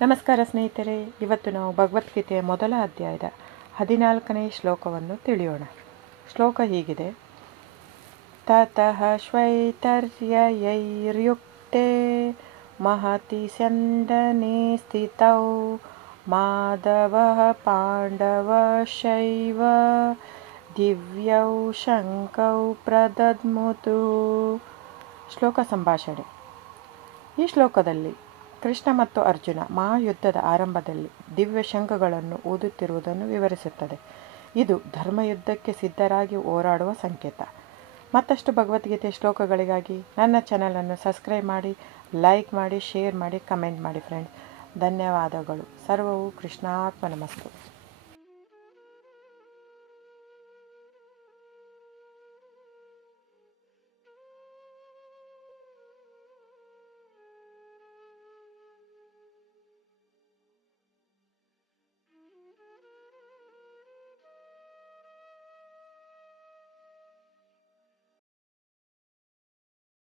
ನಮಸ್ಕಾರ ಸ್ನೇಹಿತರೆ, ಇವತ್ತು ನಾವು ಭಗವದ್ಗೀತೆಯ ಮೊದಲ ಅಧ್ಯಾಯದ 14ನೇ ಶ್ಲೋಕವನ್ನು ತಿಳಿಯೋಣ. ಶ್ಲೋಕ ಹೀಗಿದೆ: ತತಃ ಶ್ವೈತರ್ಯಯೈರ್ಯುಕ್ತೆ ಮಹತಿ ಸ್ಯಂದನೆ ಸ್ಥಿತೌ ಮಾಧವಃ ಪಾಂಡವಶ್ಚೈವ ದಿವ್ಯೌ ಶಂಕೌ ಪ್ರದದ್ಮುತು. ಶ್ಲೋಕ ಸಂಭಾಷಣೆ. ಈ ಶ್ಲೋಕದಲ್ಲಿ ಕೃಷ್ಣ ಮತ್ತು ಅರ್ಜುನ ಮಹಾಯುದ್ಧದ ಆರಂಭದಲ್ಲಿ ದಿವ್ಯ ಶಂಖಗಳನ್ನು ಊದುತ್ತಿರುವುದನ್ನು ವಿವರಿಸುತ್ತದೆ. ಇದು ಧರ್ಮಯುದ್ಧಕ್ಕೆ ಸಿದ್ಧರಾಗಿ ಹೋರಾಡುವ ಸಂಕೇತ. ಮತ್ತಷ್ಟು ಭಗವದ್ಗೀತೆ ಶ್ಲೋಕಗಳಿಗಾಗಿ ನನ್ನ ಚಾನಲನ್ನು ಸಬ್ಸ್ಕ್ರೈಬ್ ಮಾಡಿ, ಲೈಕ್ ಮಾಡಿ, ಶೇರ್ ಮಾಡಿ, ಕಮೆಂಟ್ ಮಾಡಿ ಫ್ರೆಂಡ್ಸ್. ಧನ್ಯವಾದಗಳು. ಸರ್ವವು ಕೃಷ್ಣಾರ್ಪಣಮಸ್ತು.